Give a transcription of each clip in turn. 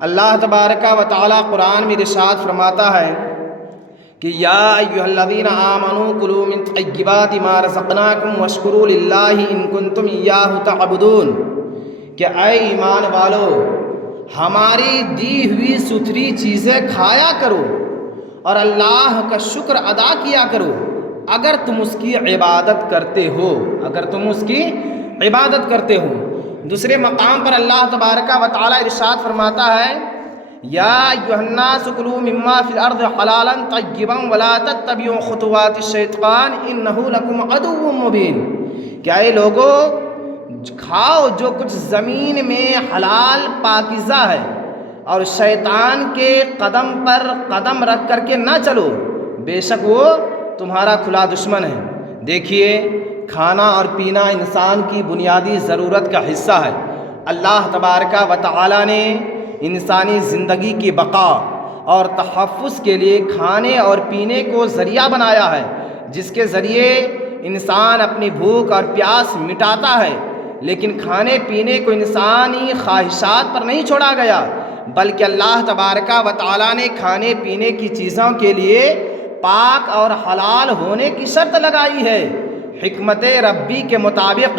اللہ تبارک و تعالی قرآن میں ارشاد فرماتا ہے کہ یا ایھا الذین آمنوا کلوا من طیبات ما رزقناکم واشکروا للہ ان کنتم ایاہ تعبدون، کہ اے ایمان والو ہماری دی ہوئی ستھری چیزیں کھایا کرو اور اللہ کا شکر ادا کیا کرو اگر تم اس کی عبادت کرتے ہو، اگر تم اس کی عبادت کرتے ہو۔ دوسرے مقام پر اللہ تبارک و تعالی ارشاد فرماتا ہے یا ایھا الناس کلوا مما فی الارض حلالا طیبا ولا تتبعوا خطوات الشیطان انہ لکم عدو مبین، کہ اے لوگو کھاؤ جو کچھ زمین میں حلال پاکیزہ ہے اور شیطان کے قدم پر قدم رکھ کر کے نہ چلو، بے شک وہ تمہارا کھلا دشمن ہے۔ دیکھیے کھانا اور پینا انسان کی بنیادی ضرورت کا حصہ ہے۔ اللہ تبارک و تعالی نے انسانی زندگی کی بقا اور تحفظ کے لیے کھانے اور پینے کو ذریعہ بنایا ہے، جس کے ذریعے انسان اپنی بھوک اور پیاس مٹاتا ہے۔ لیکن کھانے پینے کو انسانی خواہشات پر نہیں چھوڑا گیا، بلکہ اللہ تبارک و تعالی نے کھانے پینے کی چیزوں کے لیے پاک اور حلال ہونے کی شرط لگائی ہے۔ حکمت ربی کے مطابق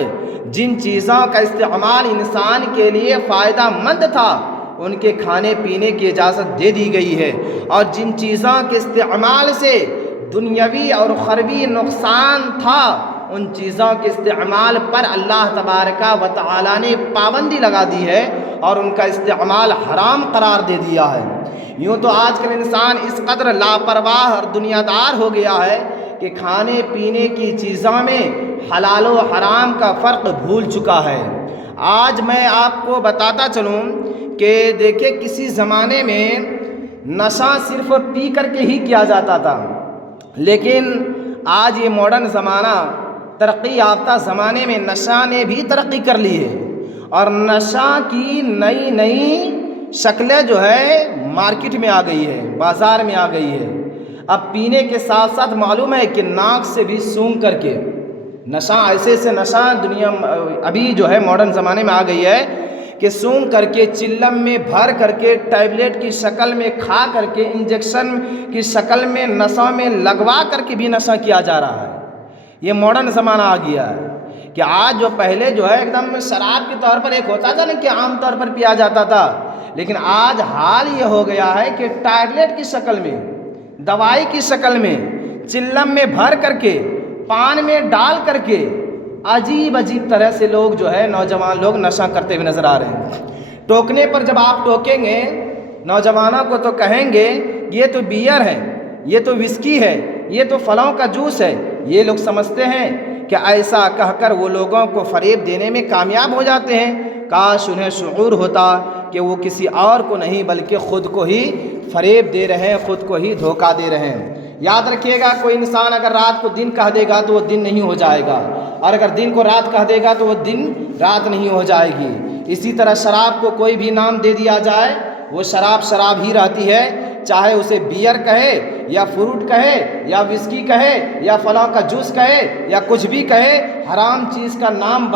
جن چیزوں کا استعمال انسان کے لیے فائدہ مند تھا ان کے کھانے پینے کی اجازت دے دی گئی ہے، اور جن چیزوں کے استعمال سے دنیاوی اور اخروی نقصان تھا ان چیزوں کے استعمال پر اللہ تبارک و تعالی نے پابندی لگا دی ہے اور ان کا استعمال حرام قرار دے دیا ہے۔ یوں تو آج کل انسان اس قدر لاپرواہ اور دنیا دار ہو گیا ہے کہ کھانے پینے کی چیزوں میں حلال و حرام کا فرق بھول چکا ہے۔ آج میں آپ کو بتاتا چلوں کہ دیکھیں کسی زمانے میں نشہ صرف پی کر کے ہی کیا جاتا تھا، لیکن آج یہ ماڈرن زمانہ ترقی یافتہ زمانے میں نشہ نے بھی ترقی کر لی ہے، اور نشہ کی نئی نئی شکلیں جو ہے مارکیٹ میں آ گئی ہے، بازار میں آ گئی ہے۔ اب پینے کے ساتھ ساتھ معلوم ہے کہ ناک سے بھی سونگھ کر کے نشہ، ایسے سے نشہ دنیا ابھی جو ہے ماڈرن زمانے میں آ گئی ہے کہ سونگھ کر کے، چلم میں بھر کر کے، ٹیبلٹ کی شکل میں کھا کر کے، انجیکشن کی شکل میں نسوں میں لگوا کر کے بھی نشہ کیا جا رہا ہے۔ یہ ماڈرن زمانہ آ گیا ہے کہ آج جو پہلے جو ہے ایک دم شراب کے طور پر ایک ہوتا تھا نا کہ عام طور پر پیا جاتا تھا، لیکن آج حال یہ ہو گیا ہے کہ ٹیبلٹ کی شکل میں، دوائی کی شکل میں، چلم میں بھر کر کے، پان میں ڈال کر کے عجیب عجیب طرح سے لوگ جو ہے نوجوان لوگ نشہ کرتے ہوئے نظر آ رہے ہیں۔ ٹوکنے پر جب آپ ٹوکیں گے نوجوانوں کو تو کہیں گے یہ تو بیئر ہے، یہ تو وسکی ہے، یہ تو فلاں کا جوس ہے۔ یہ لوگ سمجھتے ہیں کہ ایسا کہہ کر وہ لوگوں کو فریب دینے میں کامیاب ہو جاتے ہیں۔ کاش انہیں شعور ہوتا کہ وہ کسی اور کو نہیں بلکہ خود کو ہی فریب دے رہے ہیں، خود کو ہی دھوکہ دے رہے ہیں۔ یاد رکھیے گا کوئی انسان اگر رات کو دن کہہ دے گا تو وہ دن نہیں ہو جائے گا، اور اگر دن کو رات کہہ دے گا تو وہ دن رات نہیں ہو جائے گی۔ اسی طرح شراب کو کوئی بھی نام دے دیا جائے وہ شراب شراب ہی رہتی ہے، چاہے اسے بیئر کہے یا فروٹ کہے یا وسکی کہے یا فلاں کا جوس کہے یا کچھ بھی کہے، حرام چیز کا نام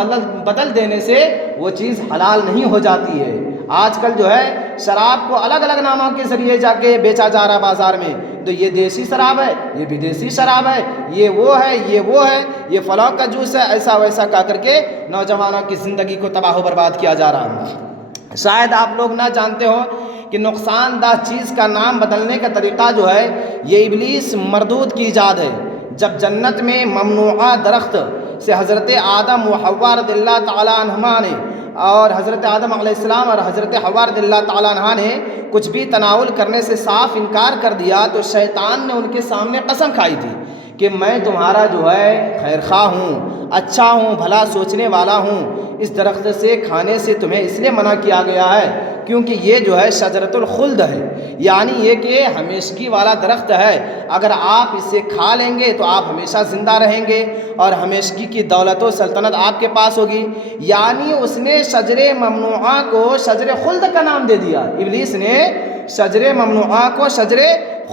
بدل دینے سے وہ چیز حلال نہیں ہو جاتی ہے۔ آج کل جو ہے شراب کو الگ الگ ناموں کے ذریعے جا کے بیچا جا رہا بازار میں، تو یہ دیسی شراب ہے، یہ بدیسی شراب ہے، یہ وہ ہے، یہ وہ ہے، یہ فلاں کا جوس ہے، ایسا ویسا کہہ کر کے نوجوانوں کی زندگی کو تباہ و برباد کیا جا رہا ہے۔ شاید آپ لوگ نہ جانتے ہو کہ نقصان دہ چیز کا نام بدلنے کا طریقہ جو ہے یہ ابلیس مردود کی ایجاد ہے۔ جب جنت میں ممنوعہ درخت سے حضرت آدم و حوا رضی اللہ تعالیٰ عنہما نے، اور حضرت آدم علیہ السلام اور حضرت حوا رضی اللہ تعالیٰ عنہ نے کچھ بھی تناول کرنے سے صاف انکار کر دیا، تو شیطان نے ان کے سامنے قسم کھائی تھی کہ میں تمہارا جو ہے خیر خواہ ہوں، اچھا ہوں، بھلا سوچنے والا ہوں، اس درخت سے کھانے سے تمہیں اس لیے منع کیا گیا ہے کیونکہ یہ جو ہے شجرۃ الخلد ہے، یعنی یہ کہ ہمیشگی والا درخت ہے، اگر آپ اسے کھا لیں گے تو آپ ہمیشہ زندہ رہیں گے اور ہمیشگی کی دولت و سلطنت آپ کے پاس ہوگی۔ یعنی اس نے شجر ممنوعہ کو شجر خلد کا نام دے دیا، ابلیس نے شجر ممنوعہ کو شجر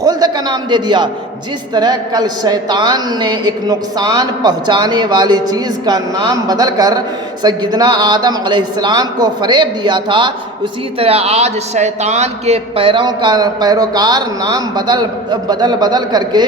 خلد کا نام دے دیا، جس طرح کل شیطان نے ایک نقصان پہنچانے والی چیز کا نام بدل کر سیدنا آدم علیہ السلام کو فریب دیا تھا، اسی طرح آج شیطان کے پیروکار نام بدل کر کے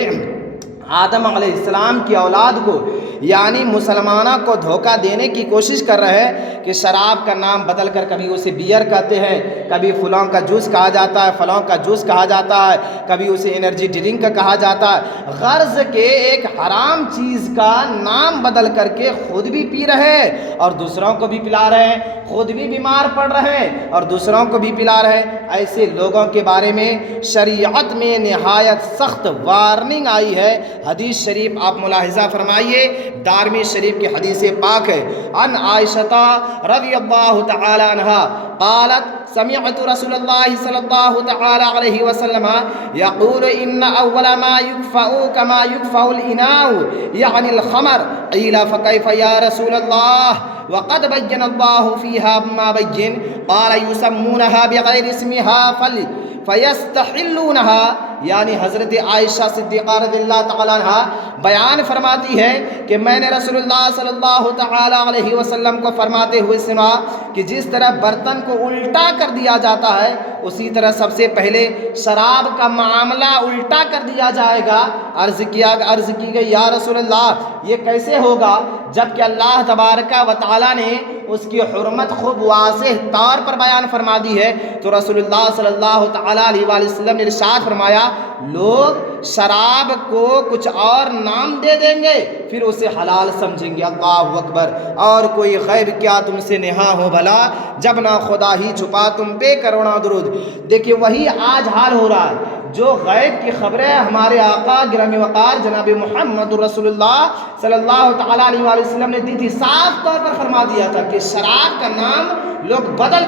آدم علیہ السلام کی اولاد کو یعنی مسلمانوں کو دھوکہ دینے کی کوشش کر رہے ہیں کہ شراب کا نام بدل کر کبھی اسے بیئر کہتے ہیں، کبھی فلاں کا جوس کہا جاتا ہے، فلاں کا جوس کہا جاتا ہے، کبھی اسے انرجی ڈرنک کہا جاتا ہے، غرض کے ایک حرام چیز کا نام بدل کر کے خود بھی پی رہے ہیں اور دوسروں کو بھی پلا رہے ہیں، خود بھی بیمار پڑ رہے ہیں اور دوسروں کو بھی پلا رہے ہیں۔ ایسے لوگوں کے بارے میں شریعت میں نہایت سخت وارننگ آئی ہے۔ حدیث شریف آپ ملاحظہ فرمائیے، دارمی شریف کی حدیث پاک ہے، عن عائشہ رضی اللہ تعالی عنہا قالت سمعت رسول اللہ صلی اللہ تعالی علیہ وسلم یقول ان اول ما یکفأ کما یکفأ الاناء یعنی الخمر قیل فکیف یا رسول اللہ وقد بین اللہ فیہا ما بین قال یسمونها بغیر اسمها فیستحلونها، یعنی حضرت عائشہ صدیقہ رضی اللہ تعالیٰ عنہ بیان فرماتی ہے کہ میں نے رسول اللہ صلی اللہ تعالیٰ علیہ وسلم کو فرماتے ہوئے سنا کہ جس طرح برتن کو الٹا کر دیا جاتا ہے اسی طرح سب سے پہلے شراب کا معاملہ الٹا کر دیا جائے گا۔ عرض کی گئی یا رسول اللہ یہ کیسے ہوگا، جبکہ اللہ تبارک و تعالیٰ نے اس کی حرمت خوب واضح طور پر بیان فرما دی ہے۔ تو رسول اللہ صلی اللہ تعالیٰ علیہ وسلم نے ارشاد فرمایا لوگ شراب کو کچھ اور نام دے دیں گے پھر اسے حلال سمجھیں گے، اللہ اکبر، اور کوئی غیب کیا تم سے نہا ہو بھلا، جب نہ خدا ہی چھپا تم پہ کروڑا درود۔ دیکھیے وہی آج حال ہو رہا ہے، جو غیب کی خبریں ہمارے آقا گرامی وقار جناب محمد رسول اللہ صلی اللہ تعالیٰ علیہ وسلم نے دی تھی، صاف طور پر فرما دیا تھا کہ شراب کا نام لوگ بدل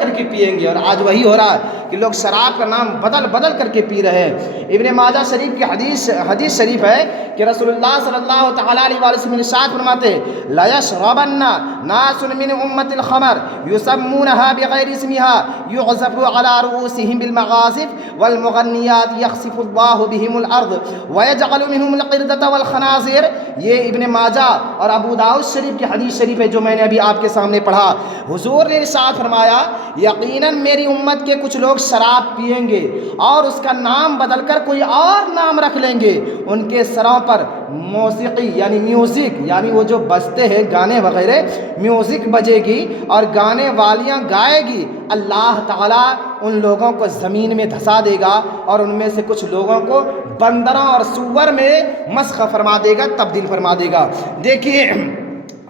کر کے پیئیں گے، اور آج وہی ہو رہا ہے کہ لوگ شراب کا نام بدل کر کے پی رہے ہیں۔ ابن ماجہ شریف کی حدیث شریف ہے کہ رسول اللہ صلی اللہ تعالیٰ علیہ وسلم ارشاد فرماتے ہیں لا یشربن ناس من امت الخمر یسمونها بغیر اسمها یعزف على رؤوسهم بالمغازف والمغنیات یخسف اللہ بهم الارض ویجعل منهم القردة والخنازیر۔ یہ ابن ماجہ اور ابو داؤد شریف کی حدیث شریف ہے جو میں نے ابھی آپ کے سامنے پڑھا۔ حضور نے ارشاد فرمایا یقیناً میری امت کے کچھ لوگ شراب پیئیں گے اور اس کا نام بدل کر کوئی اور نام رکھ لیں گے، ان کے سروں پر موسیقی یعنی میوزک، یعنی وہ جو بجتے ہیں گانے وغیرہ، میوزک بجے گی اور گانے والیاں گائے گی، اللہ تعالیٰ ان لوگوں کو زمین میں دھسا دے گا اور ان میں سے کچھ لوگوں کو بندروں اور سور میں مسخ فرما دے گا، تبدیل فرما دے گا۔ دیکھیے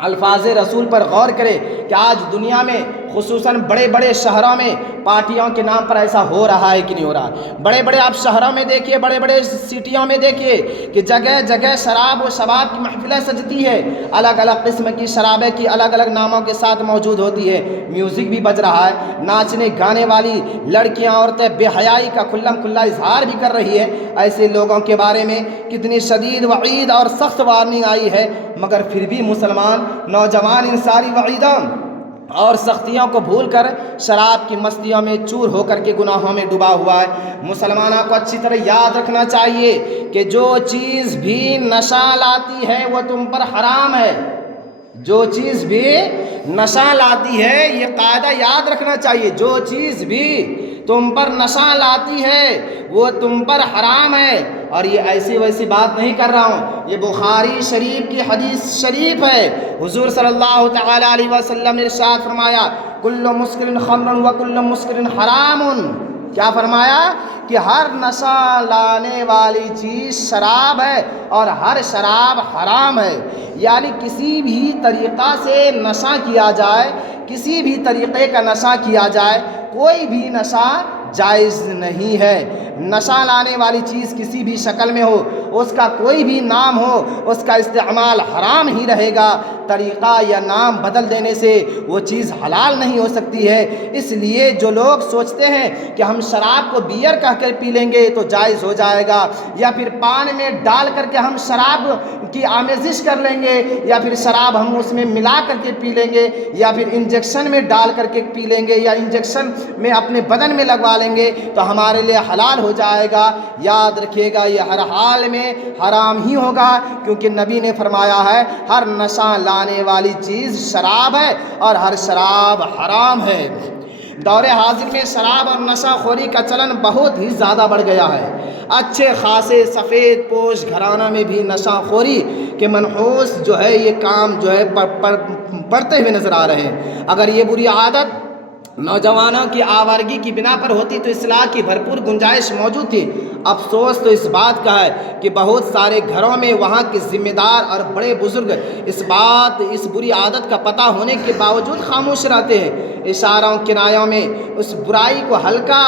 الفاظ رسول پر غور کرے کہ آج دنیا میں خصوصاً بڑے بڑے شہروں میں پارٹیوں کے نام پر ایسا ہو رہا ہے کہ نہیں ہو رہا۔ بڑے بڑے آپ شہروں میں دیکھیے، بڑے بڑے سٹیوں میں دیکھیے کہ جگہ جگہ شراب و شباب کی محفلیں سجتی ہے، الگ الگ قسم کی شرابیں کی الگ الگ ناموں کے ساتھ موجود ہوتی ہے، میوزک بھی بج رہا ہے، ناچنے گانے والی لڑکیاں عورتیں بے حیائی کا کھلم کھلا اظہار بھی کر رہی ہے۔ ایسے لوگوں کے بارے میں کتنی شدید وعید اور سخت وارننگ آئی ہے، مگر پھر بھی مسلمان نوجوان ان ساری وعیدوں اور سختیوں کو بھول کر شراب کی مستیوں میں چور ہو کر کے گناہوں میں ڈوبا ہوا ہے۔ مسلمانوں کو اچھی طرح یاد رکھنا چاہیے کہ جو چیز بھی نشہ لاتی ہے وہ تم پر حرام ہے، جو چیز بھی نشہ لاتی ہے، یہ قاعدہ یاد رکھنا چاہیے، جو چیز بھی تم پر نشہ لاتی ہے وہ تم پر حرام ہے۔ اور یہ ایسی ویسی بات نہیں کر رہا ہوں، یہ بخاری شریف کی حدیث شریف ہے۔ حضور صلی اللہ تعالیٰ علیہ وسلم نے ارشاد فرمایا کل مسکر خمر و کل مسکر حرام۔ کیا فرمایا کہ ہر نشہ لانے والی چیز شراب ہے اور ہر شراب حرام ہے، یعنی کسی بھی طریقہ سے نشہ کیا جائے، کسی بھی طریقے کا نشہ کیا جائے، کوئی بھی نشہ جائز نہیں ہے۔ نشہ لانے والی چیز کسی بھی شکل میں ہو، اس کا کوئی بھی نام ہو اس کا استعمال حرام ہی رہے گا، طریقہ یا نام بدل دینے سے وہ چیز حلال نہیں ہو سکتی ہے۔ اس لیے جو لوگ سوچتے ہیں کہ ہم شراب کو بیئر کہہ کر پی لیں گے تو جائز ہو جائے گا، یا پھر پان میں ڈال کر کے ہم شراب کی آمیزش کر لیں گے، یا پھر شراب ہم اس میں ملا کر کے پی لیں گے، یا پھر انجیکشن میں ڈال کر کے پی لیں گے، یا انجیکشن میں اپنے بدن میں لگوا لیں گے تو ہمارے لیے حلال ہو جائے گا، یاد رکھیے گا یہ ہر حال میں حرام ہی ہوگا، کیونکہ نبی نے فرمایا ہے ہر نشہ لانے والی چیز شراب ہے اور ہر شراب حرام ہے۔ دور حاضر میں شراب اور نشہ خوری کا چلن بہت ہی زیادہ بڑھ گیا ہے۔ اچھے خاصے سفید پوش گھرانہ میں بھی نشہ خوری کے منحوس جو ہے یہ کام جو ہے پڑھتے ہوئے نظر آ رہے ہیں۔ اگر یہ بری عادت نوجوانوں کی آوارگی کی بنا پر ہوتی تو اصلاح کی بھرپور گنجائش موجود تھی۔ افسوس تو اس بات کا ہے کہ بہت سارے گھروں میں وہاں کے ذمہ دار اور بڑے بزرگ اس بری عادت کا پتہ ہونے کے باوجود خاموش رہتے ہیں، اشاروں کنایوں میں اس برائی کو ہلکا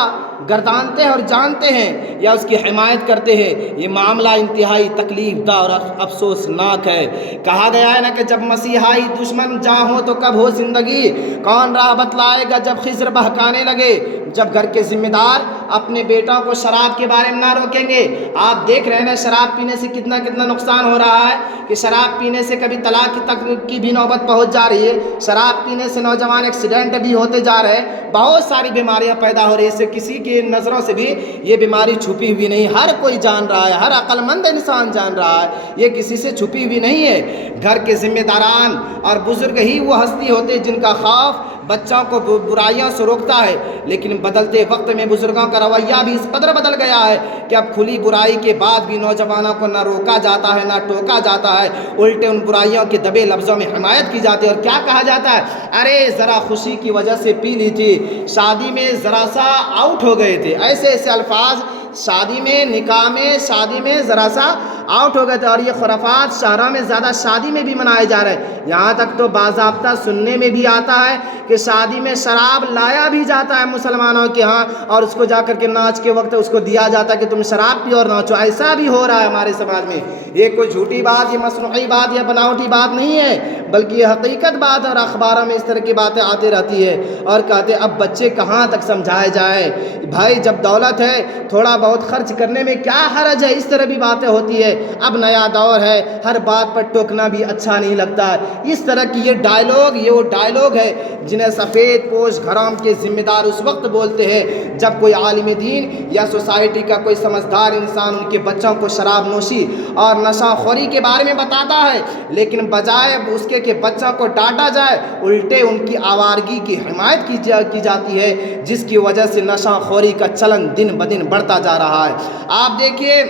گردانتے ہیں اور جانتے ہیں یا اس کی حمایت کرتے ہیں۔ یہ معاملہ انتہائی تکلیف دہ اور افسوسناک ہے۔ کہا گیا ہے نا کہ جب مسیحائی دشمن جاں ہو تو کب ہو زندگی، کون راہ بتلائے گا جب خضر بہکانے لگے۔ جب گھر کے ذمہ دار اپنے بیٹوں کو شراب کے بارے میں نہ روکیں گے، آپ دیکھ رہے ہیں شراب پینے سے کتنا نقصان ہو رہا ہے کہ شراب پینے سے کبھی طلاق تک کی بھی نوبت پہنچ جا رہی ہے، شراب پینے سے نوجوان ایکسیڈنٹ بھی ہوتے جا رہے ہیں، بہت ساری بیماریاں پیدا ہو رہی ہیں۔ اس سے کسی کی نظروں سے بھی یہ بیماری چھپی ہوئی نہیں، ہر کوئی جان رہا ہے، ہر عقل مند انسان جان رہا ہے، یہ کسی سے چھپی ہوئی نہیں ہے۔ گھر کے ذمہ داران اور بزرگ ہی وہ ہستی ہوتے جن کا خوف بچوں کو برائیوں سے روکتا ہے، لیکن بدلتے وقت میں بزرگوں کا رویہ بھی اس قدر بدل گیا ہے کہ اب کھلی برائی کے بعد بھی نوجوانوں کو نہ روکا جاتا ہے نہ ٹوکا جاتا ہے، الٹے ان برائیوں کے دبے لفظوں میں حمایت کی جاتی ہے۔ اور کیا کہا جاتا ہے، ارے ذرا خوشی کی وجہ سے پی لی تھی، شادی میں ذرا سا آؤٹ ہو گئے تھے، ایسے الفاظ شادی میں، نکاح میں، شادی میں ذرا سا آؤٹ ہو گئے تھے۔ اور یہ خرافات شہروں میں زیادہ شادی میں بھی منائے جا رہے ہیں، یہاں تک تو باضابطہ سننے میں بھی آتا ہے کہ شادی میں شراب لایا بھی جاتا ہے مسلمانوں کے ہاں، اور اس کو جا کر کے ناچ کے وقت اس کو دیا جاتا ہے کہ تم شراب پیو اور ناچو۔ ایسا بھی ہو رہا ہے ہمارے سماج میں۔ یہ کوئی جھوٹی بات، یہ مصنوعی بات یا بناوٹی بات نہیں ہے، بلکہ یہ حقیقت بات ہے، اور اخباروں میں اس طرح کی باتیں آتی رہتی ہے۔ اور کہتے اب بچے کہاں تک سمجھائے جائے، بھائی جب دولت ہے تھوڑا بہت خرچ کرنے میں کیا حرج ہے، اس طرح بھی باتیں ہوتی ہے۔ اب نیا دور ہے، ہر بات پر ٹوکنا بھی اچھا نہیں لگتا ہے، اس طرح کی یہ وہ ڈائلوگ ہے جنہیں سفید پوش گھروں کے ذمہ دار اس وقت بولتے ہیں جب کوئی عالم دین یا سوسائٹی کا کوئی سمجھدار انسان ان کے بچوں کو شراب نوشی اور نشہ خوری کے بارے میں بتاتا ہے، لیکن بجائے اس کے کہ بچوں کو ڈانٹا جائے الٹے ان کی آوارگی کی حمایت کی جاتی ہے، جس کی وجہ سے نشہ خوری کا چلن دن بدن بڑھتا جا رہا ہے۔ آپ دیکھیے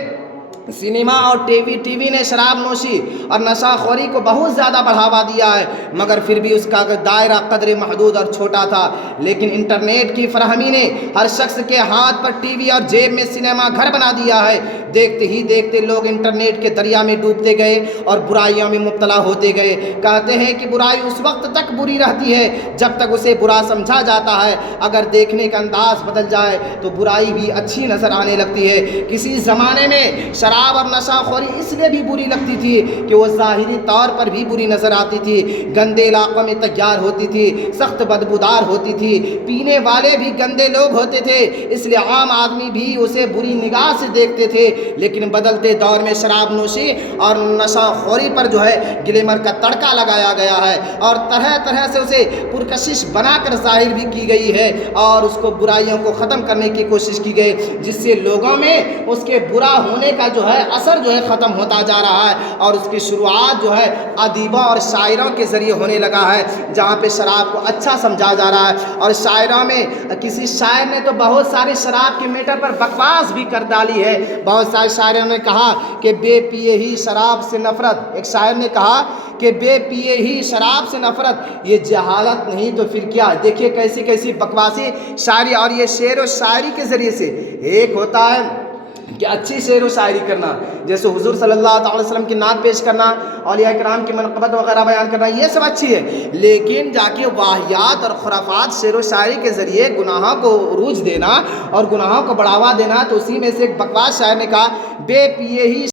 سنیما اور ٹی وی نے شراب نوشی اور نشہ خوری کو بہت زیادہ بڑھاوا دیا ہے، مگر پھر بھی اس کا دائرہ قدر محدود اور چھوٹا تھا۔ لیکن انٹرنیٹ کی فراہمی نے ہر شخص کے ہاتھ پر ٹی وی اور جیب میں سنیما گھر بنا دیا ہے۔ دیکھتے ہی دیکھتے لوگ انٹرنیٹ کے دریا میں ڈوبتے گئے اور برائیوں میں مبتلا ہوتے گئے۔ کہتے ہیں کہ برائی اس وقت تک بری رہتی ہے جب تک اسے برا سمجھا جاتا ہے، اگر دیکھنے کا انداز بدل جائے تو برائی بھی اچھی نظر آنے لگتی ہے۔ کسی زمانے میں شراب اور نشہ خوری اس لیے بھی بری لگتی تھی کہ وہ ظاہری طور پر بھی بری نظر آتی تھی، گندے علاقوں میں تیار ہوتی تھی، سخت بدبودار ہوتی تھی، پینے والے بھی گندے لوگ ہوتے تھے، اس لیے عام آدمی بھی اسے بری نگاہ سے دیکھتے تھے۔ لیکن بدلتے دور میں شراب نوشی اور نشہ خوری پر جو ہے گلیمر کا تڑکا لگایا گیا ہے اور طرح طرح سے اسے پرکشش بنا کر ظاہر بھی کی گئی ہے اور اس کو برائیوں کو ختم کرنے کی کوشش کی گئی، جس سے لوگوں میں اس کے برا ہونے کا جو ہے اثر جو ہے ختم ہوتا جا رہا ہے، اور اس کی شروعات جو ہے ادیبوں اور شاعروں کے ذریعے ہونے لگا ہے، جہاں پہ شراب کو اچھا سمجھا جا رہا ہے۔ اور شاعروں میں کسی شاعر نے تو بہت سارے شراب کے میٹر پر بکواس بھی کر ڈالی ہے۔ بہت سارے شاعروں نے کہا کہ بے پیے ہی شراب سے نفرت، ایک شاعر نے کہا کہ بے پیے ہی شراب سے نفرت، یہ جہالت نہیں تو پھر کیا۔ دیکھیے کیسی کیسی بکواسی شاعری، اور یہ شعر و شاعری کے ذریعے سے ایک ہوتا ہے کہ اچھی شعر و شاعری کرنا، جیسے حضور صلی اللہ علیہ وسلم کی نعت پیش کرنا، اولیاء کرام کی منقبت وغیرہ بیان کرنا، یہ سب اچھی ہے، لیکن جا کے واہیات اور خرافات شعر و شاعری کے ذریعے گناہوں کو عروج دینا اور گناہوں کو بڑھاوا دینا، تو اسی میں سے ایک بکواس شاعر نے کہا بے پیے ہی